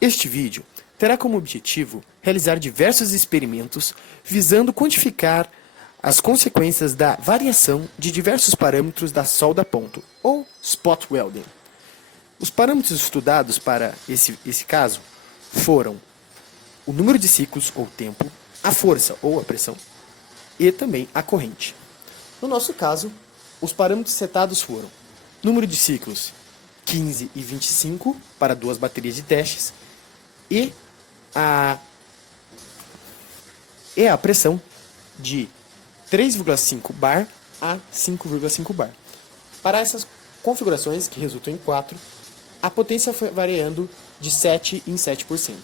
Este vídeo terá como objetivo realizar diversos experimentos visando quantificar as consequências da variação de diversos parâmetros da solda a ponto, ou spot welding. Os parâmetros estudados para esse caso foram o número de ciclos ou tempo, a força ou a pressão e também a corrente. No nosso caso, os parâmetros setados foram número de ciclos 15 e 25 para duas baterias de testes e a pressão de 3,5 bar a 5,5 bar. Para essas configurações, que resultam em 4, a potência foi variando de 7 em 7%,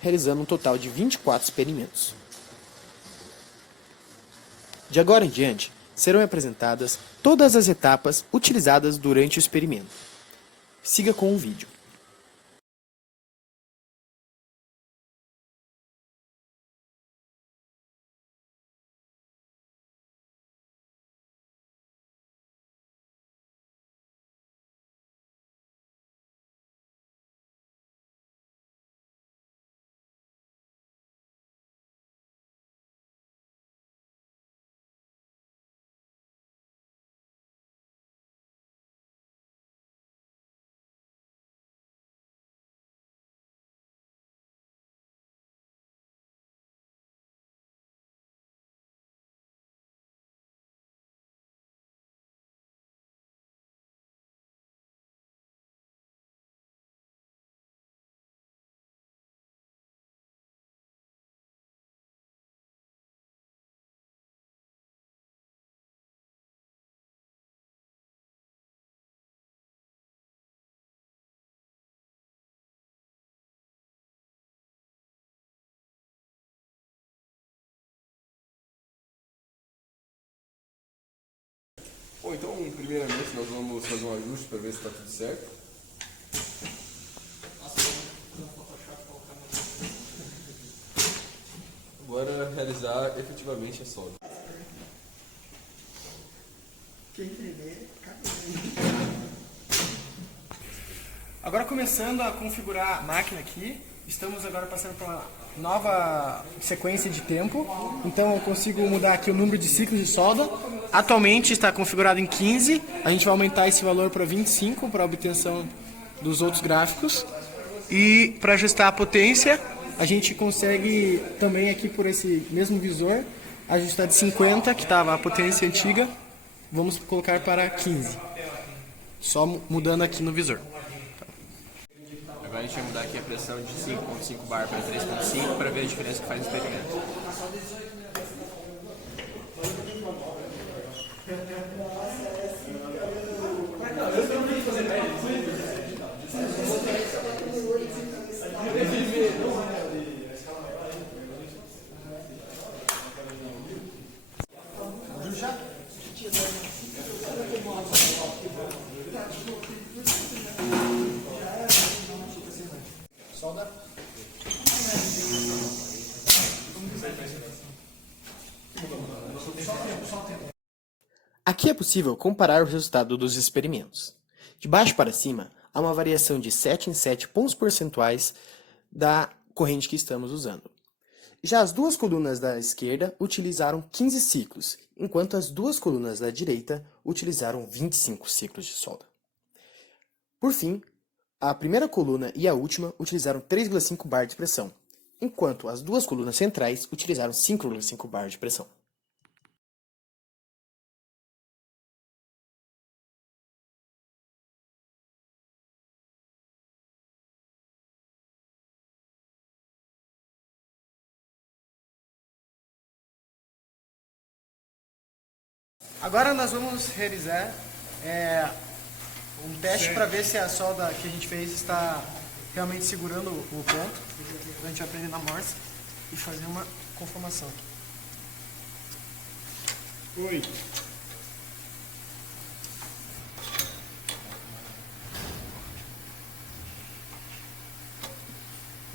realizando um total de 24 experimentos. De agora em diante, serão apresentadas todas as etapas utilizadas durante o experimento. Siga com o vídeo. Bom, então, primeiramente, nós vamos fazer um ajuste para ver se está tudo certo. Agora, realizar efetivamente a solda. Agora começando a configurar a máquina aqui, estamos agora passando para uma nova sequência de tempo. Então eu consigo mudar aqui o número de ciclos de solda. Atualmente está configurado em 15, a gente vai aumentar esse valor para 25 para a obtenção dos outros gráficos. E para ajustar a potência, a gente consegue também aqui por esse mesmo visor, ajustar de 50, que estava a potência antiga, vamos colocar para 15. Só mudando aqui no visor. Agora a gente vai mudar aqui a pressão de 5,5 bar para 3,5 para ver a diferença que faz no experimento. Aqui é possível comparar o resultado dos experimentos. De baixo para cima, há uma variação de 7 em 7 pontos percentuais da corrente que estamos usando. Já as duas colunas da esquerda utilizaram 15 ciclos, enquanto as duas colunas da direita utilizaram 25 ciclos de solda. Por fim, a primeira coluna e a última utilizaram 3,5 bar de pressão, enquanto as duas colunas centrais utilizaram 5,5 bar de pressão. Agora nós vamos realizar um teste para ver se a solda que a gente fez está realmente segurando o ponto. A gente vai prender na morsa e fazer uma conformação. 8,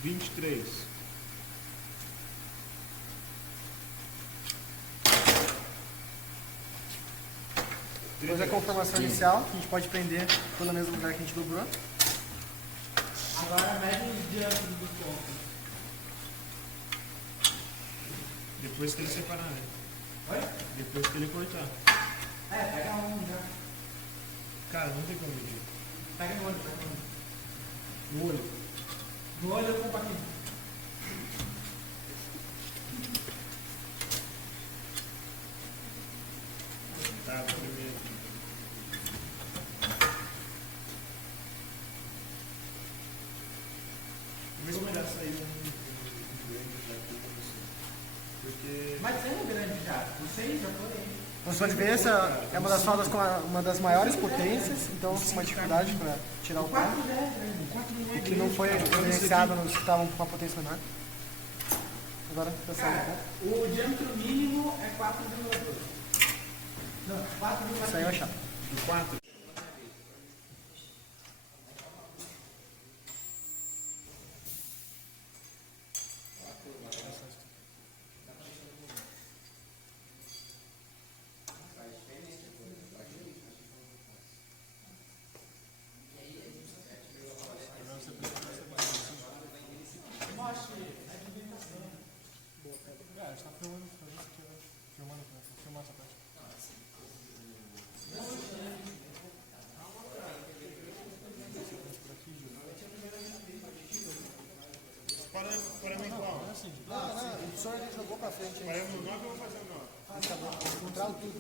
23, Fazer a conformação inicial, que a gente pode prender pelo mesmo lugar que a gente dobrou. Agora mede os diâmetros dos pontos. Depois que ele separar, né? Oi? Depois que ele cortar. Pega um já. Cara, não tem como medir. Pega no olho, pega no olho. O olho. No olho eu compro aqui. Tá, primeiro. Vamos esperar sair um grande daqui pra você. Porque. Mas tem um grande já. Vocês já foi. Como você pode ver, essa é uma das soldas com uma das maiores potências, então com uma dificuldade para tirar o pano, o que não foi evidenciado nos que estavam com uma potência menor. Agora está saindo. O diâmetro mínimo é 4,2. Não, 4,3. Saiu a chapa. Do 4. Paramos em qual? Não, o senhor jogou para frente. Paramos no 9 ou vamos fazer o 9? Encontrar tudo.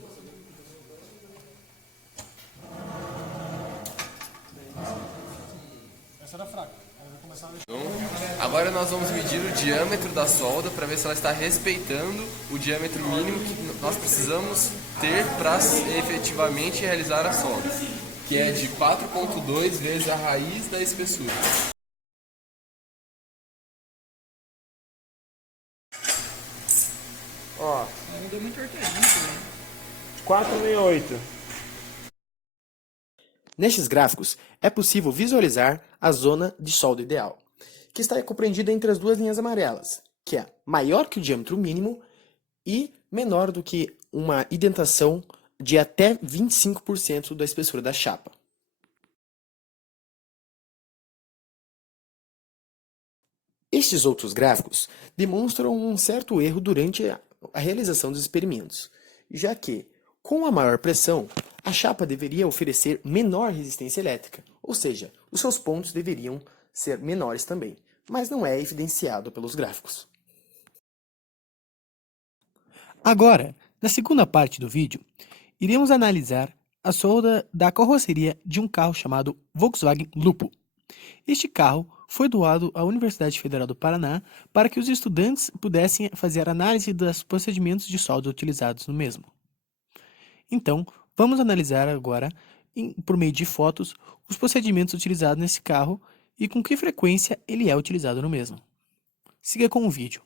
Essa era fraca. Aí vai começar a Agora nós vamos medir o diâmetro da solda para ver se ela está respeitando o diâmetro mínimo que nós precisamos ter para efetivamente realizar a solda, que é de 4,2 vezes a raiz da espessura. Ó. Não deu muito ortadinho, né? 468. Nestes gráficos, é possível visualizar a zona de solda ideal, que está compreendida entre as duas linhas amarelas, que é maior que o diâmetro mínimo e menor do que uma indentação de até 25% da espessura da chapa. Estes outros gráficos demonstram um certo erro durante a realização dos experimentos, já que, com a maior pressão, a chapa deveria oferecer menor resistência elétrica, ou seja, os seus pontos deveriam ser menores também, mas não é evidenciado pelos gráficos. Agora, na segunda parte do vídeo, iremos analisar a solda da carroceria de um carro chamado Volkswagen Lupo. Este carro foi doado à Universidade Federal do Paraná para que os estudantes pudessem fazer análise dos procedimentos de solda utilizados no mesmo. Então, vamos analisar agora, por meio de fotos, os procedimentos utilizados nesse carro e com que frequência ele é utilizado no mesmo. Siga com o vídeo.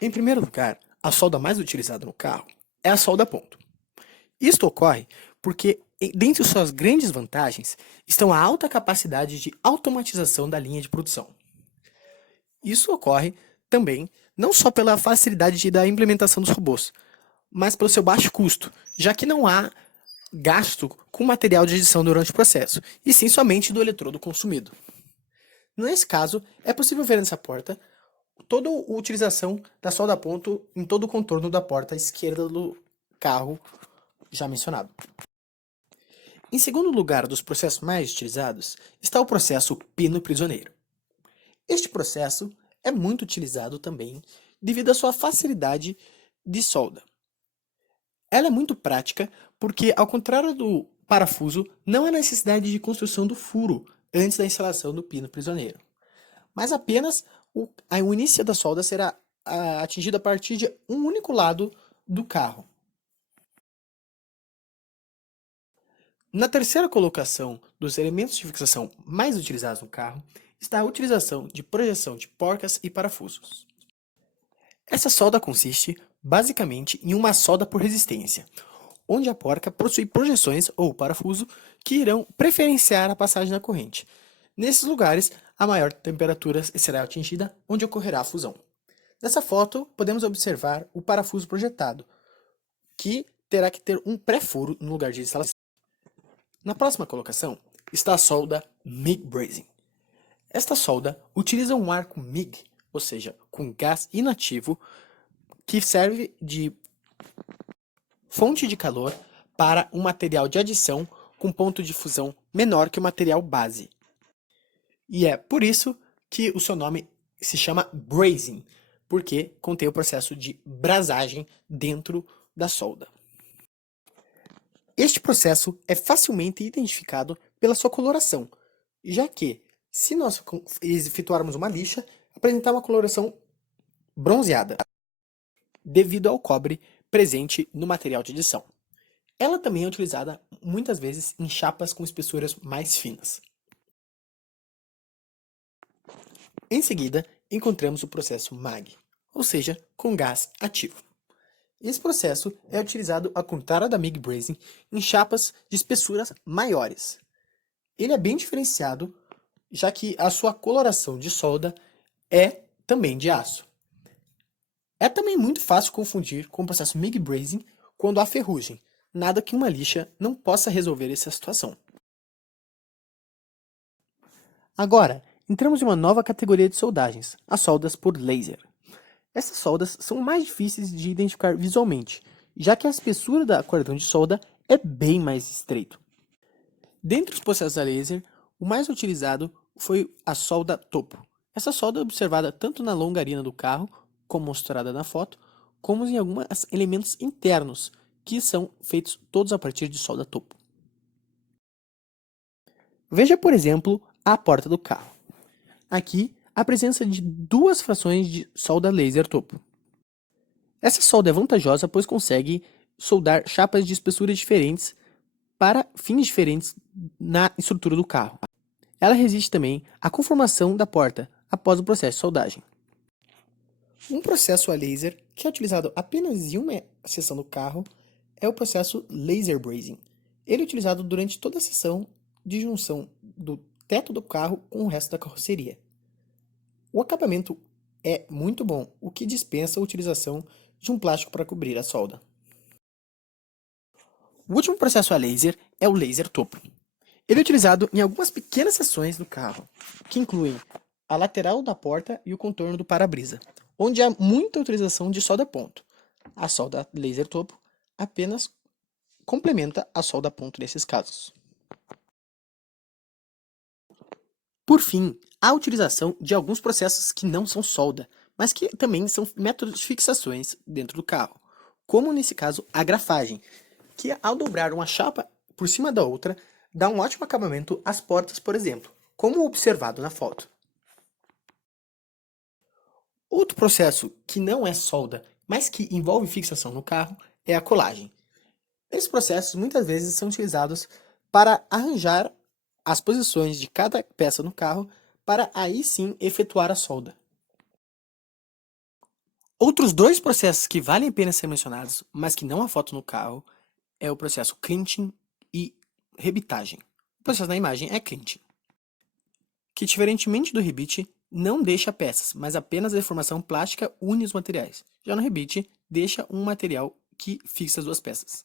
Em primeiro lugar, a solda mais utilizada no carro é a solda a ponto. Isto ocorre porque, dentre suas grandes vantagens, estão a alta capacidade de automatização da linha de produção. Isso ocorre também não só pela facilidade da implementação dos robôs, mas pelo seu baixo custo, já que não há gasto com material de edição durante o processo, e sim somente do eletrodo consumido. Nesse caso, é possível ver nessa porta toda a utilização da solda a ponto em todo o contorno da porta esquerda do carro já mencionado. Em segundo lugar dos processos mais utilizados está o processo pino prisioneiro. Este processo é muito utilizado também devido à sua facilidade de solda. Ela é muito prática porque, ao contrário do parafuso, não há necessidade de construção do furo antes da instalação do pino prisioneiro, mas apenas o início da solda será atingido a partir de um único lado do carro. Na terceira colocação dos elementos de fixação mais utilizados no carro está a utilização de projeção de porcas e parafusos. Essa solda consiste, basicamente, em uma solda por resistência, onde a porca possui projeções ou parafuso que irão preferenciar a passagem da corrente. Nesses lugares, a maior temperatura será atingida, onde ocorrerá a fusão. Nessa foto, podemos observar o parafuso projetado, que terá que ter um pré-furo no lugar de instalação. Na próxima colocação, está a solda MIG brazing. Esta solda utiliza um arco MIG, ou seja, com gás inativo, que serve de fonte de calor para um material de adição com ponto de fusão menor que o material base. E é por isso que o seu nome se chama brazing, porque contém o processo de brasagem dentro da solda. Este processo é facilmente identificado pela sua coloração, já que, se nós efetuarmos uma lixa, apresentar uma coloração bronzeada, devido ao cobre presente no material de adição. Ela também é utilizada muitas vezes em chapas com espessuras mais finas. Em seguida, encontramos o processo MAG, ou seja, com gás ativo. Esse processo é utilizado ao contrário da MIG brazing em chapas de espessuras maiores. Ele é bem diferenciado, já que a sua coloração de solda é também de aço. É também muito fácil confundir com o processo MIG brazing quando há ferrugem, nada que uma lixa não possa resolver essa situação. Agora, entramos em uma nova categoria de soldagens, as soldas por laser. Essas soldas são mais difíceis de identificar visualmente, já que a espessura da cordão de solda é bem mais estreito. Dentre os processos a laser, o mais utilizado foi a solda topo. Essa solda é observada tanto na longarina do carro, como mostrada na foto, como em alguns elementos internos, que são feitos todos a partir de solda topo. Veja, por exemplo, a porta do carro. Aqui, a presença de duas frações de solda laser topo. Essa solda é vantajosa pois consegue soldar chapas de espessuras diferentes para fins diferentes na estrutura do carro. Ela resiste também à conformação da porta após o processo de soldagem. Um processo a laser que é utilizado apenas em uma seção do carro é o processo laser brazing. Ele é utilizado durante toda a seção de junção do teto do carro com o resto da carroceria. O acabamento é muito bom, o que dispensa a utilização de um plástico para cobrir a solda. O último processo a laser é o laser topo. Ele é utilizado em algumas pequenas seções do carro, que incluem a lateral da porta e o contorno do para-brisa, onde há muita utilização de solda ponto. A solda laser topo apenas complementa a solda ponto nesses casos. Por fim, há a utilização de alguns processos que não são solda, mas que também são métodos de fixações dentro do carro, como nesse caso a grafagem, que ao dobrar uma chapa por cima da outra, dá um ótimo acabamento às portas, por exemplo, como observado na foto. Outro processo que não é solda, mas que envolve fixação no carro, é a colagem. Esses processos muitas vezes são utilizados para arranjar as posições de cada peça no carro para aí sim efetuar a solda. Outros dois processos que valem a pena ser mencionados, mas que não há foto no carro, é o processo clinching e rebitagem. O processo na imagem é clinching, que diferentemente do rebite, não deixa peças, mas apenas a deformação plástica une os materiais. Já no rebite, deixa um material que fixa as duas peças.